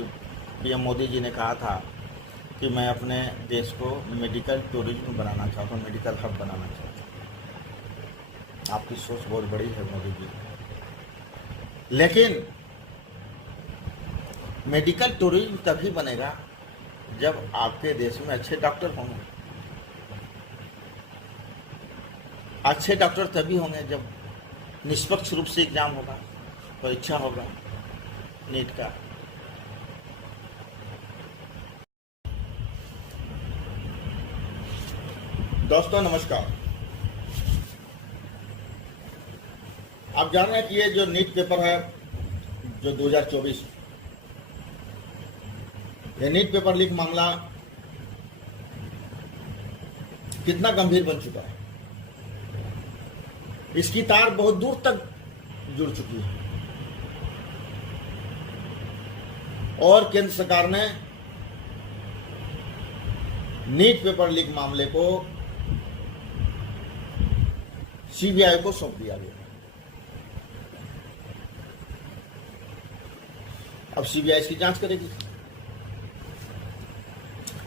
PM Modi ji ने कहा था कि मैं अपने देश को मेडिकल टूरिज्म बनाना चाहता हूँ, मेडिकल हब बनाना चाहता हूँ। आपकी सोच बहुत बड़ी है मोदी जी, लेकिन मेडिकल टूरिज्म तभी बनेगा जब आपके देश में अच्छे डॉक्टर होंगे। अच्छे डॉक्टर तभी होंगे जब निष्पक्ष रूप से एग्जाम होगा, परीक्षा होगा नीट का। दोस्तों नमस्कार। आप जान रहे हैं कि ये जो नीट पेपर है जो 2024, ये नीट पेपर लीक मामला कितना गंभीर बन चुका है। इसकी तार बहुत दूर तक जुड़ चुकी है और केंद्र सरकार ने नीट पेपर लीक मामले को सीबीआई को सौंप दिया गया। अब सीबीआई इसकी जांच करेगी।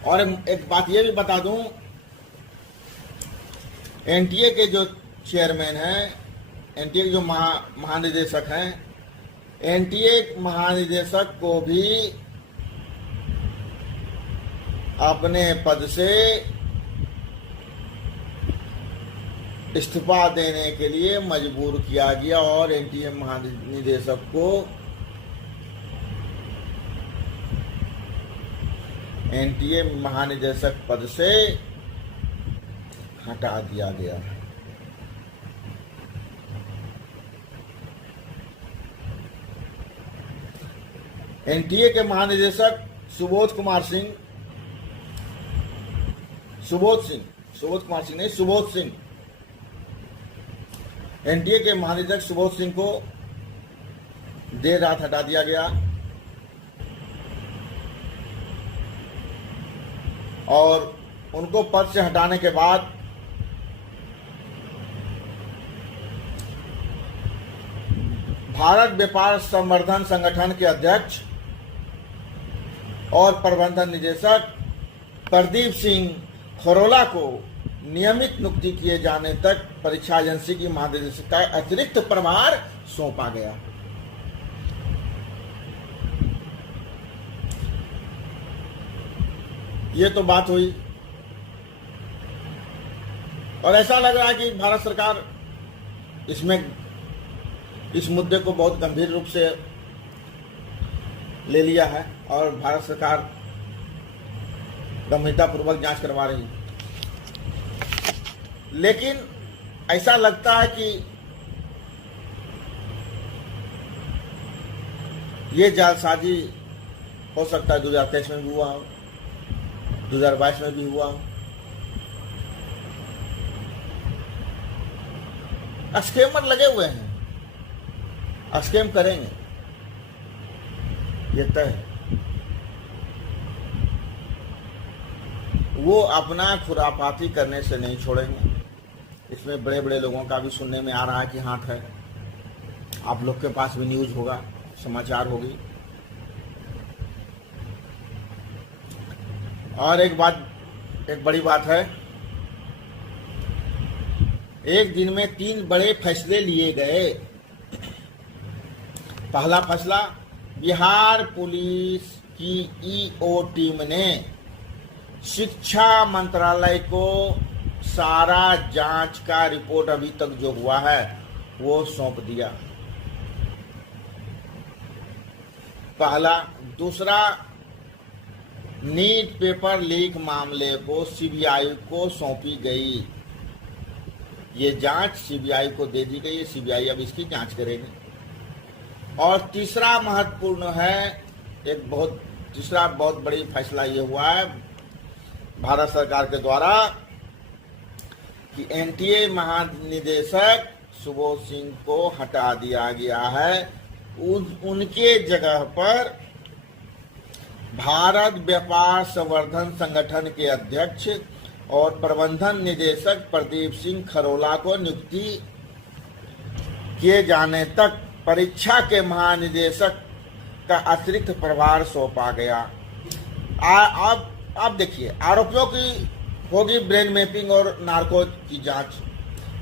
और एक बात यह भी बता दूं, एनटीए के जो चेयरमैन हैं, एनटीए के जो महानिदेशक हैं, एनटीए महानिदेशक को भी अपने पद से इस्तीफा देने के लिए मजबूर किया गया और एनटीए महानिदेशक को एनटीए महानिदेशक पद से हटा दिया गया। एनटीए के महानिदेशक सुबोध कुमार सिंह एनटीए के महानिदेशक सुबोध सिंह को देर रात हटा दिया गया और उनको पद से हटाने के बाद भारत व्यापार संवर्धन संगठन के अध्यक्ष और प्रबंधन निदेशक प्रदीप सिंह खरोला को नियमित नियुक्ति किए जाने तक परीक्षा एजेंसी की महानिदेशक का अतिरिक्त प्रभार सौंपा गया। ये तो बात हुई और ऐसा लग रहा है कि भारत सरकार इस मुद्दे को बहुत गंभीर रूप से ले लिया है और भारत सरकार गंभीरतापूर्वक जांच करवा रही है। लेकिन ऐसा लगता है कि ये जालसाजी हो सकता है 2023 में भी हुआ हो, 2022 में भी हुआ हो। स्कैमर लगे हुए हैं, स्कैम करेंगे, ये तय है। वो अपना खुरापाती करने से नहीं छोड़ेंगे। इसमें बड़े बड़े लोगों का भी सुनने में आ रहा है कि हाथ है। आप लोग के पास भी न्यूज होगा, समाचार होगी। और एक बड़ी बात है, एक दिन में 3 बड़े फैसले लिए गए। पहला फैसला, बिहार पुलिस की ईओ टीम ने शिक्षा मंत्रालय को सारा जांच का रिपोर्ट अभी तक जो हुआ है वो सौंप दिया। पहला। दूसरा, नीट पेपर लीक मामले को सीबीआई को सौंपी गई। ये जांच सीबीआई को दे दी गई है, सीबीआई अब इसकी जांच करेगी। और तीसरा महत्वपूर्ण है, तीसरा बहुत बड़ी फैसला ये हुआ है भारत सरकार के द्वारा कि एनटीए महानिदेशक सुबोध सिंह को हटा दिया गया है। उनके जगह पर भारत व्यापार संवर्धन संगठन के अध्यक्ष और प्रबंधन निदेशक प्रदीप सिंह खरोला को नियुक्ति किए जाने तक परीक्षा के महानिदेशक का अतिरिक्त प्रभार सौंपा गया। अब देखिए, आरोपियों की होगी ब्रेन मैपिंग और नार्को की जांच,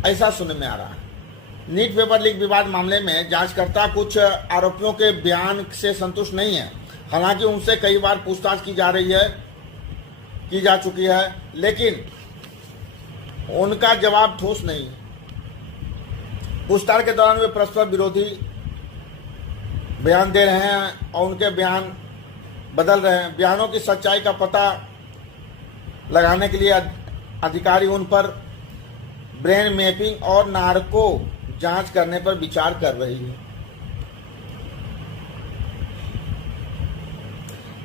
ऐसा सुनने में आ रहा है। नीट पेपर लीक विवाद मामले में जांचकर्ता कुछ आरोपियों के बयान से संतुष्ट नहीं है। हालांकि उनसे कई बार पूछताछ की जा चुकी है, लेकिन उनका जवाब ठोस नहीं। पूछताछ के दौरान वे परस्पर विरोधी बयान दे रहे हैं और उनके बयान बदल रहे हैं। बयानों की सच्चाई का पता लगाने के लिए अधिकारी उन पर ब्रेन मैपिंग और नार्को जांच करने पर विचार कर रही है।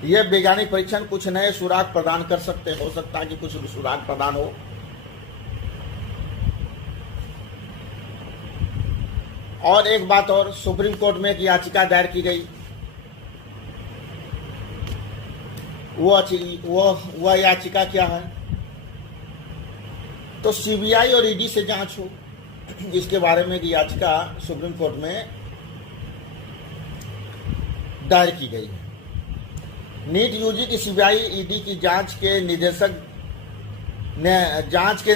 यह वैज्ञानिक परीक्षण कुछ नए सुराग प्रदान कर सकते, हो सकता है कि कुछ सुराग प्रदान हो। और एक बात और, सुप्रीम कोर्ट में एक याचिका दायर की गई। वो याचिका क्या है? तो सीबीआई और ईडी से जांच हो, इसके बारे में की याचिका सुप्रीम कोर्ट में दायर की गई है। नीट यूजी की सीबीआई ईडी की जांच के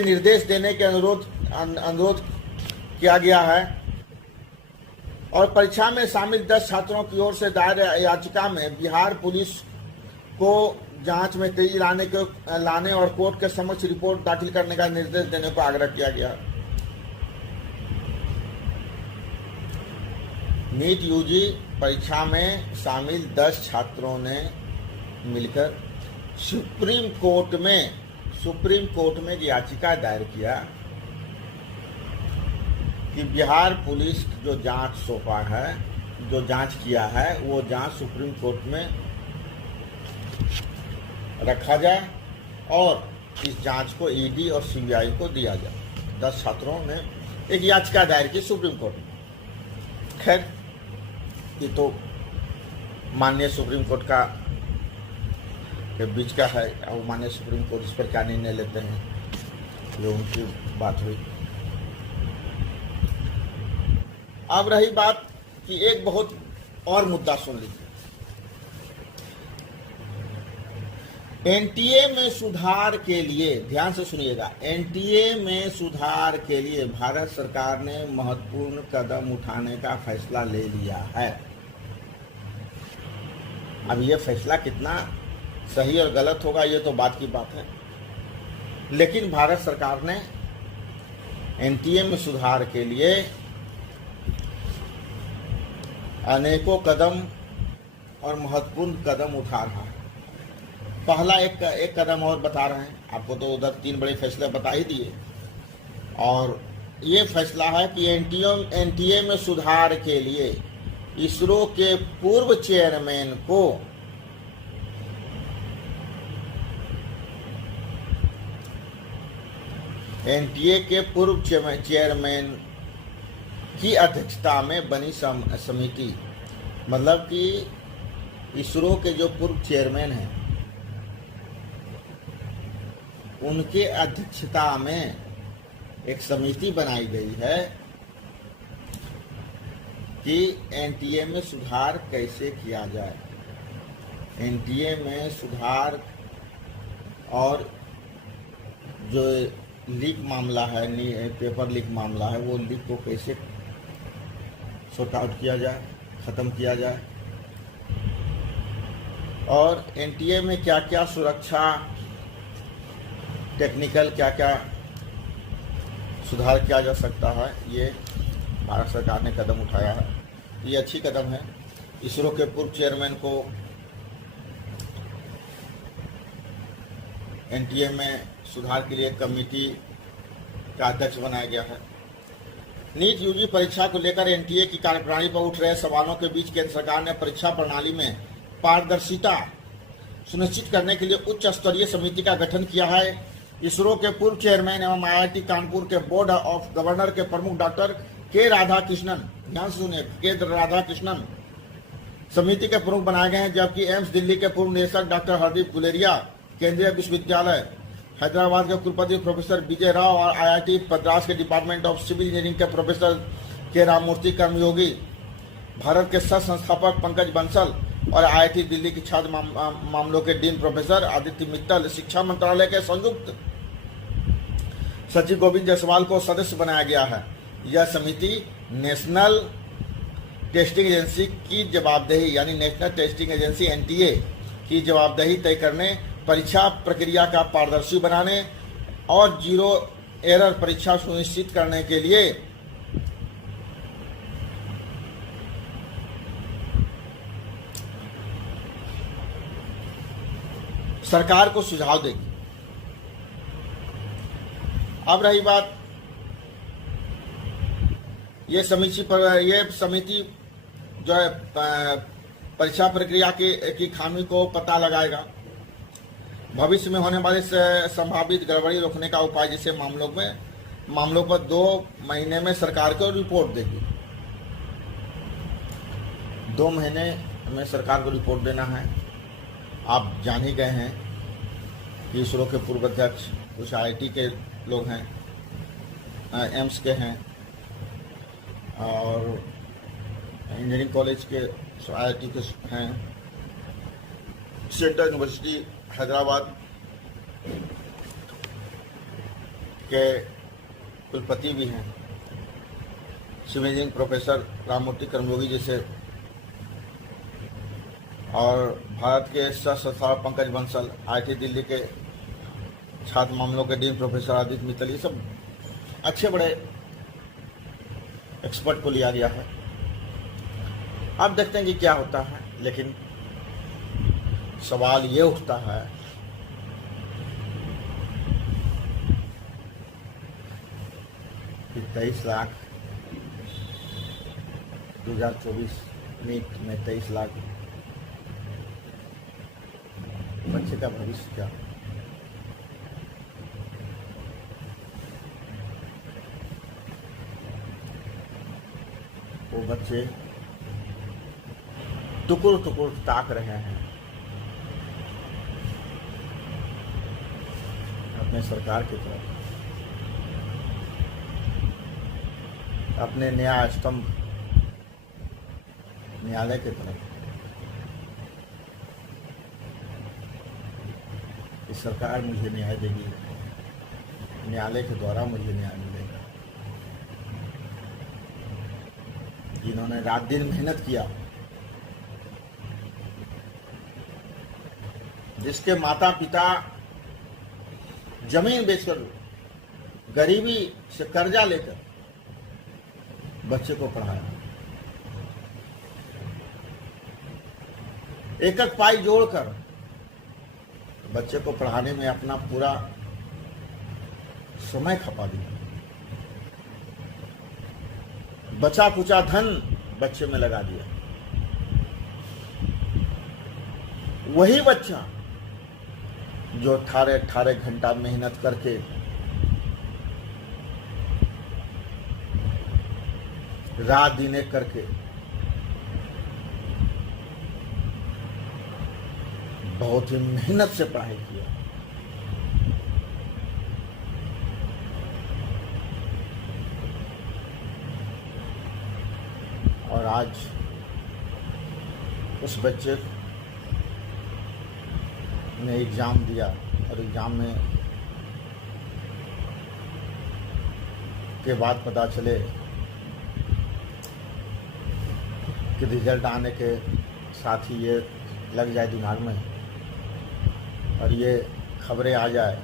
निर्देश देने के अनुरोध किया गया है और परीक्षा में शामिल 10 छात्रों की ओर से दायर याचिका में बिहार पुलिस को जांच में तेजी लाने और कोर्ट के समक्ष रिपोर्ट दाखिल करने का निर्देश देने को आग्रह किया गया। नीट यूजी परीक्षा में शामिल 10 छात्रों ने मिलकर सुप्रीम कोर्ट में याचिका दायर किया कि बिहार पुलिस जो जांच किया है वो जांच सुप्रीम कोर्ट में रखा जाए और इस जांच को ईडी और सीबीआई को दिया जाए। 10 छात्रों ने एक याचिका दायर की सुप्रीम कोर्ट में। खैर, ये तो माननीय सुप्रीम कोर्ट का के बीच का है, और माननीय सुप्रीम कोर्ट इस पर क्या निर्णय लेते हैं, ये उनकी बात हुई। अब रही बात कि एक बहुत और मुद्दा सुन लीजिए। एनटीए में सुधार के लिए, ध्यान से सुनिएगा, एनटीए में सुधार के लिए भारत सरकार ने महत्वपूर्ण कदम उठाने का फैसला ले लिया है। अब यह फैसला कितना सही और गलत होगा ये तो बात की बात है, लेकिन भारत सरकार ने एनटीए में सुधार के लिए अनेकों कदम और महत्वपूर्ण कदम उठा रहा है। पहला एक कदम और बता रहे हैं आपको, तो उधर 3 बड़े फैसले बता ही दिए, और ये फैसला है कि एनटीए में सुधार के लिए इसरो के पूर्व चेयरमैन को एनटीए के पूर्व चेयरमैन की अध्यक्षता में बनी समिति, मतलब कि इसरो के जो पूर्व चेयरमैन हैं उनके अध्यक्षता में एक समिति बनाई गई है कि एनटीए में सुधार कैसे किया जाए। एनटीए में सुधार और जो लीक मामला है, पेपर लीक मामला है, वो लीक को कैसे सॉर्ट आउट किया जाए, ख़त्म किया जाए, और एनटीए में क्या क्या सुरक्षा टेक्निकल क्या क्या सुधार किया जा सकता है, ये भारत सरकार ने कदम उठाया है। ये अच्छी कदम है। इसरो के पूर्व चेयरमैन को एनटीए में सुधार के लिए कमेटी का अध्यक्ष बनाया गया है। नीट यूजी परीक्षा को लेकर एनटीए की कार्यप्रणाली पर उठ रहे सवालों के बीच केंद्र सरकार ने परीक्षा प्रणाली में पारदर्शिता सुनिश्चित करने के लिए उच्च स्तरीय समिति का गठन किया है। इसरो के पूर्व चेयरमैन एवं आईआईटी कानपुर के बोर्ड ऑफ गवर्नर के प्रमुख डॉक्टर के राधाकृष्णन, ध्यान से सुनिए, के राधाकृष्णन समिति के प्रमुख बनाए गए हैं, जबकि एम्स दिल्ली के पूर्व निदेशक डॉक्टर हरदीप गुलेरिया, केंद्रीय विश्वविद्यालय हैदराबाद के कुलपति प्रोफेसर विजय राव और आईआईटी मद्रास के डिपार्टमेंट ऑफ सिविल इंजीनियरिंग के प्रोफेसर के राममूर्ति कर्मयोगी, भारत के सह संस्थापक पंकज बंसल और आईआईटी दिल्ली की छात्र मामलों के डीन प्रोफेसर आदित्य मित्तल, शिक्षा मंत्रालय के संयुक्त सचिव गोविंद जायसवाल को सदस्य बनाया गया है। यह समिति नेशनल टेस्टिंग एजेंसी की जवाबदेही यानी नेशनल टेस्टिंग एजेंसी एनटीए की जवाबदेही तय करने, परीक्षा प्रक्रिया का पारदर्शी बनाने और जीरो एरर परीक्षा सुनिश्चित करने के लिए सरकार को सुझाव देगी। अब रही बात ये समिति जो है परीक्षा प्रक्रिया की खामी को पता लगाएगा, भविष्य में होने वाले संभावित गड़बड़ी रोकने का उपाय जैसे मामलों पर 2 महीने में सरकार को रिपोर्ट देगी। 2 महीने में सरकार को रिपोर्ट देना है। आप जान ही गए हैं कि इसरो के पूर्व अध्यक्ष कुछ आईआईटी के लोग हैं, एम्स के हैं और इंजीनियरिंग कॉलेज के आईआईटी के हैं, सेंट्रल यूनिवर्सिटी हैदराबाद के कुलपति भी हैं, सिविल प्रोफेसर राममूर्ति कर्मयोगी जैसे, और भारत के सशस्त्र पंकज बंसल, आईआईटी दिल्ली के छात्र मामलों के डीन प्रोफेसर आदित्य मित्तल, ये सब अच्छे बड़े एक्सपर्ट को लिया गया है। अब देखते हैं कि क्या होता है, लेकिन सवाल ये उठता है कि 23 लाख 2024 नीट में 23 लाख बच्चे का भविष्य क्या? वो बच्चे टुकुर टुकुर ताक रहे हैं अपने सरकार की तरफ, अपने न्याय स्तंभ न्यायालय की तरफ। इस सरकार मुझे न्याय देगी, न्यायालय के द्वारा मुझे न्याय मिलेगा। जिन्होंने रात दिन मेहनत किया, जिसके माता पिता जमीन बेचकर, गरीबी से कर्जा लेकर बच्चे को पढ़ाया, एक एक पाई जोड़कर बच्चे को पढ़ाने में अपना पूरा समय खपा दिया, बचा कुचा धन बच्चे में लगा दिया। वही बच्चा जो 18 घंटा मेहनत करके रात दिन एक करके बहुत ही मेहनत से पढ़ाई किया, और आज उस बच्चे ने एग्जाम दिया और एग्जाम में के बाद पता चले कि रिजल्ट आने के साथ ही ये लग जाए दिमाग में और ये खबरें आ जाए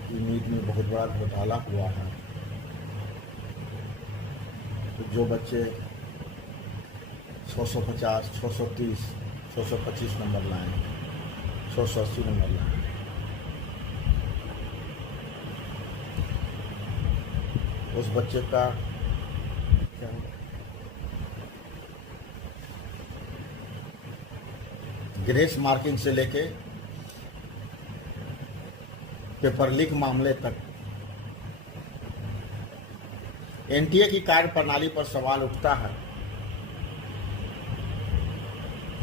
कि नीट में बहुत बड़ा घोटाला हुआ है। तो जो बच्चे 650, 630, 625 नंबर लाए, 680 नंबर लाए, उस बच्चे का क्या होगा? ग्रेस मार्किंग से लेके पेपर लीक मामले तक एनटीए की कार्य प्रणाली पर सवाल उठता है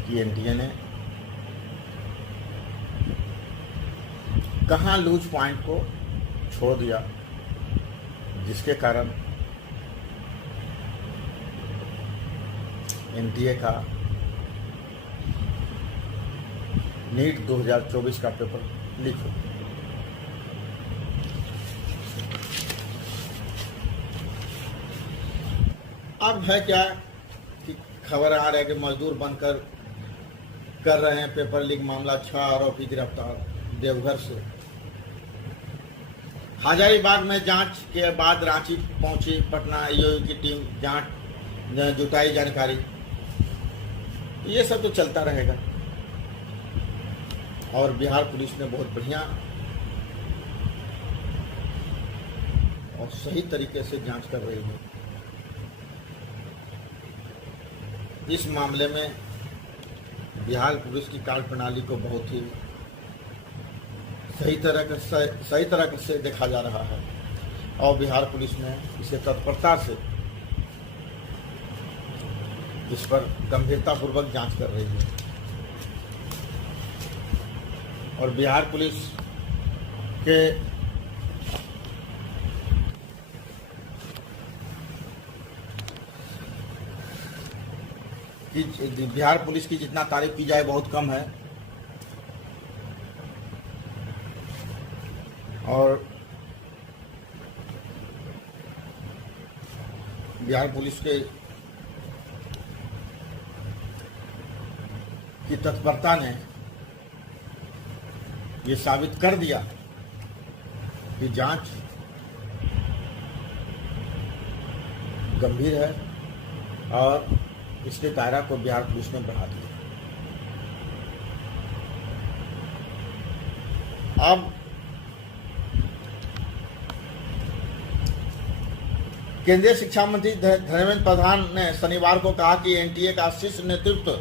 कि एनटीए ने कहां लूज पॉइंट को छोड़ दिया, जिसके कारण एनटीए का नीट 2024 का पेपर लीक हो गया। अब है क्या कि खबर आ रहा है कि मजदूर बनकर कर रहे हैं पेपर लीक मामला, 6 आरोपी गिरफ्तार देवघर से। हजारीबाग में जांच के बाद रांची पहुंची पटना ईओयू की टीम, जांच जुटाई जानकारी। ये सब तो चलता रहेगा और बिहार पुलिस ने बहुत बढ़िया और सही तरीके से जांच कर रही है। इस मामले में बिहार पुलिस की कार्यप्रणाली को बहुत ही सही तरह से देखा जा रहा है और बिहार पुलिस ने इसे तत्परता से इस पर गंभीरतापूर्वक जांच कर रही है। और बिहार पुलिस के बिहार पुलिस की जितना तारीफ की जाए बहुत कम है। और बिहार पुलिस के की तत्परता ने ये साबित कर दिया कि जांच गंभीर है और इसके दायरा को बिहार पुलिस ने बढ़ा दिया। अब केंद्रीय शिक्षा मंत्री धर्मेंद्र प्रधान ने शनिवार को कहा कि एनटीए का शीर्ष नेतृत्व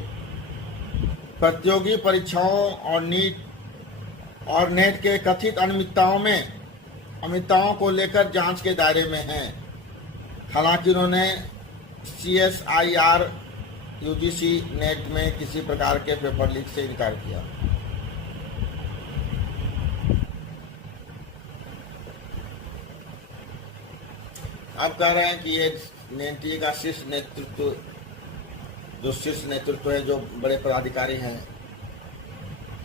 प्रतियोगी परीक्षाओं और नेट के कथित अनियमितताओं को लेकर जांच के दायरे में है। हालांकि उन्होंने CSIR UGC नेट में किसी प्रकार के पेपर लीक से इनकार किया। आप कह रहे हैं कि ये एनटीए का शीर्ष नेतृत्व, जो शीर्ष नेतृत्व है, जो बड़े पदाधिकारी हैं,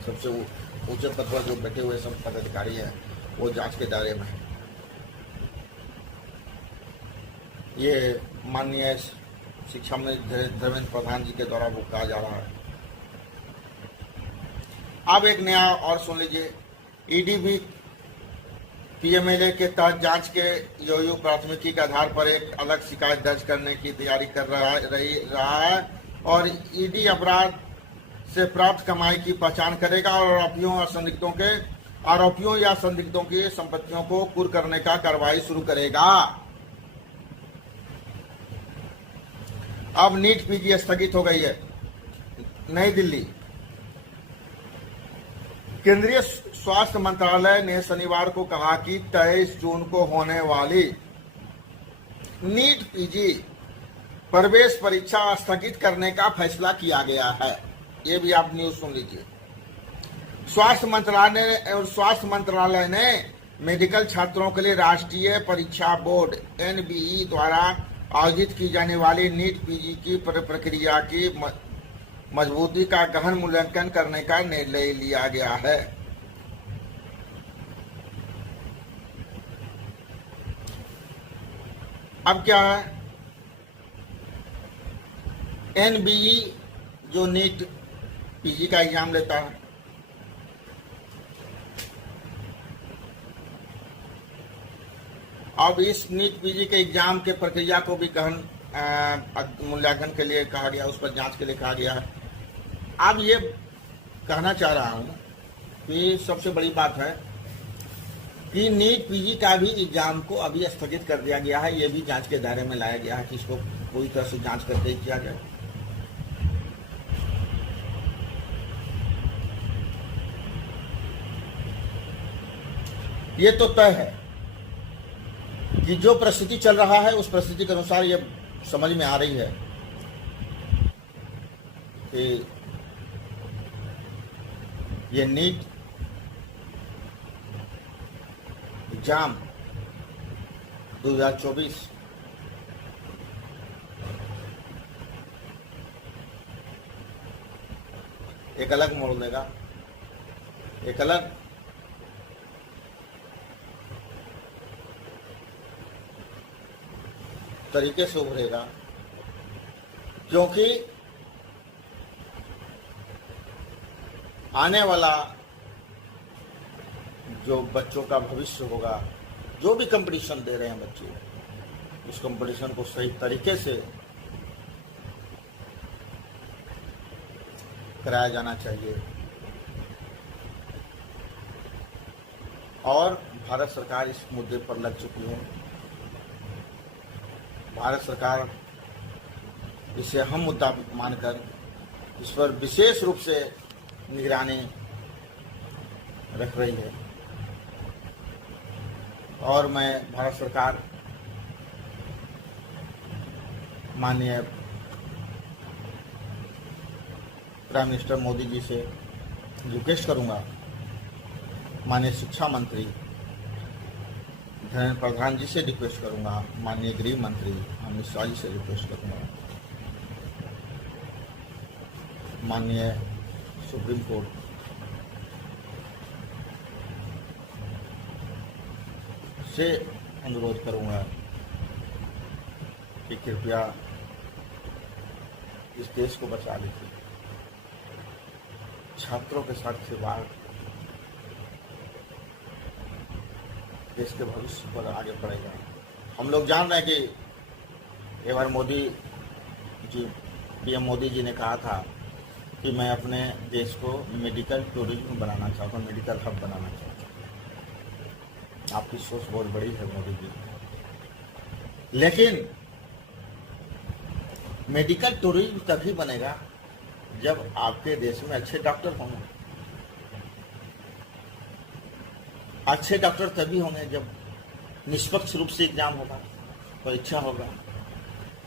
सबसे ऊंचे पद पर जो बैठे हुए सब पदाधिकारी हैं, वो जांच के दायरे में है। ये माननीय शिक्षा मंत्री धर्मेंद्र प्रधान जी के द्वारा वो कहा जा रहा है। अब एक नया और सुन लीजिए। ईडी भी PMLA के तहत जांच के ईओयू प्राथमिकी के आधार पर एक अलग शिकायत दर्ज करने की तैयारी कर रहा है और ईडी अपराध से प्राप्त कमाई की पहचान करेगा और आरोपियों या संदिग्धों की संपत्तियों को कुर्क करने का कार्रवाई शुरू करेगा। अब नीट PG स्थगित हो गई है। नई दिल्ली। केंद्रीय स्वास्थ्य मंत्रालय ने शनिवार को कहा कि 23 जून को होने वाली नीट PG प्रवेश परीक्षा स्थगित करने का फैसला किया गया है। ये भी आप न्यूज सुन लीजिए। स्वास्थ्य मंत्रालय ने मेडिकल छात्रों के लिए राष्ट्रीय परीक्षा बोर्ड NBE द्वारा आयोजित की जाने वाली नीट PG की प्रक्रिया की मजबूती का गहन मूल्यांकन करने का निर्णय लिया गया है। अब क्या है, NBE जो नीट PG का एग्जाम लेता है, अब इस नीट PG के एग्जाम के प्रक्रिया को भी गहन मूल्यांकन के लिए कहा गया, उस पर जांच के लिए कहा गया है। अब ये कहना चाह रहा हूं कि सबसे बड़ी बात है कि नीट PG का भी एग्जाम को अभी स्थगित कर दिया गया है। ये भी जांच के दायरे में लाया गया है कि इसको पूरी तरह से जांच करके ही किया जाए। ये तो तय है कि जो परिस्थिति चल रहा है उस परिस्थिति के अनुसार ये समझ में आ रही है कि ये नीट एग्जाम 2024 एक अलग मोड़ लेगा, एक अलग तरीके से उभरेगा, क्योंकि आने वाला जो बच्चों का भविष्य होगा, जो भी कंपटीशन दे रहे हैं बच्चे, उस कंपटीशन को सही तरीके से कराया जाना चाहिए। और भारत सरकार इस मुद्दे पर लग चुकी है। भारत सरकार इसे अहम मुद्दा मानकर इस पर विशेष रूप से निगरानी रख रही है। और मैं भारत सरकार माननीय प्राइम मिनिस्टर मोदी जी से रिक्वेस्ट करूंगा, माननीय शिक्षा मंत्री धर्मेंद्र प्रधान जी से रिक्वेस्ट करूंगा, माननीय गृह मंत्री अमित शाह जी से रिक्वेस्ट करूंगा, माननीय सुप्रीम कोर्ट से अनुरोध करूंगा कि कृपया इस देश को बचा लीजिए। छात्रों के साथ खिलवाड़ देश के भविष्य पर आगे बढ़ेगा। हम लोग जान रहे हैं कि एक बार मोदी जी, पीएम मोदी जी ने कहा था कि मैं अपने देश को मेडिकल टूरिज्म बनाना चाहता हूँ, मेडिकल हब बनाना चाहता हूँ। आपकी सोच बहुत बड़ी है मोदी जी, लेकिन मेडिकल टूरिज्म तभी बनेगा जब आपके देश में अच्छे डॉक्टर होंगे। अच्छे डॉक्टर तभी होंगे जब निष्पक्ष रूप से एग्जाम होगा, परीक्षा होगा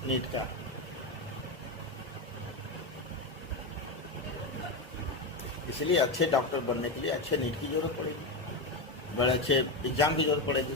नीट का। इसलिए अच्छे डॉक्टर बनने के लिए अच्छे नीट की जरूरत पड़ेगी, बड़े अच्छे एग्जाम की जरूरत पड़ेगी।